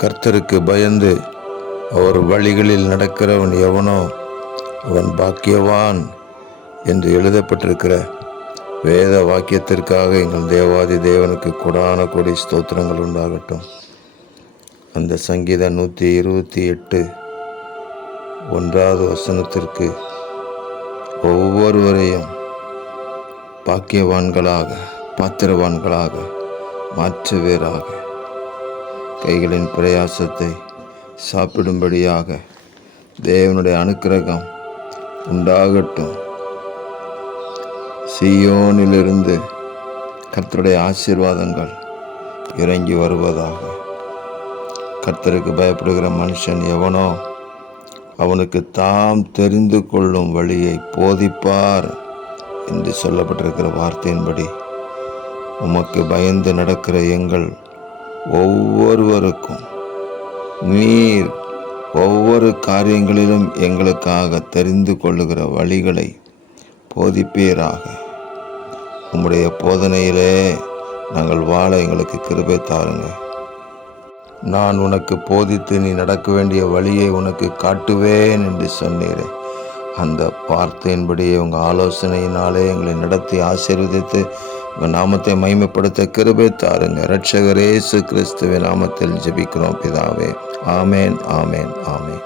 கர்த்தருக்கு பயந்து அவர் வழிகளில் நடக்கிறவன் எவனோ அவன் பாக்கியவான் என்று எழுதப்பட்டிருக்கிற வேத வாக்கியத்திற்காக எங்கள் தேவாதி தேவனுக்கு கொடான கொடி ஸ்தோத்திரங்கள் உண்டாகட்டும். அந்த சங்கீதம் 128 1வது வசனத்திற்கு ஒவ்வொருவரையும் பாக்கியவான்களாக பாத்திரவான்களாக மாற்றுவீராக. கைகளின் பிரயாசத்தை சாப்பிடும்படியாக தேவனுடைய அனுக்கிரகம் உண்டாகட்டும். சீயோனிலிருந்து கர்த்தருடைய ஆசீர்வாதங்கள் இறங்கி வருவதாக. கர்த்தருக்கு பயப்படுகிற மனுஷன் எவனோ அவனுக்கு தாம் தெரிந்து கொள்ளும் வழியை போதிப்பார் என்று சொல்லப்பட்டிருக்கிற வார்த்தையின்படி உமக்கு பயந்து நடக்கிற எங்கள் ஒவ்வொருவருக்கும் நீர் ஒவ்வொரு காரியங்களிலும் எங்களுக்காக தெரிந்து கொள்ளுகிற வழிகளை போதிப்பீராக. உம்முடைய போதனையிலே நாங்கள் வாழ எங்களுக்கு கிருபை தாருங்க. நான் உனக்கு போதித்து நீ நடக்க வேண்டிய வழியை உனக்கு காட்டுவேன் என்று சொன்னீரே, அந்த வார்த்தையின்படியே உங்கள் ஆலோசனையினாலே எங்களை நடத்தி ஆசீர்வதித்து உங்கள் நாமத்தை மகிமைப்படுத்த கிருபை தாருங்க. இரட்சகர் இயேசு கிறிஸ்துவின் நாமத்தில் ஜெபிக்கிறோம் பிதாவே. ஆமேன், ஆமேன், ஆமேன்.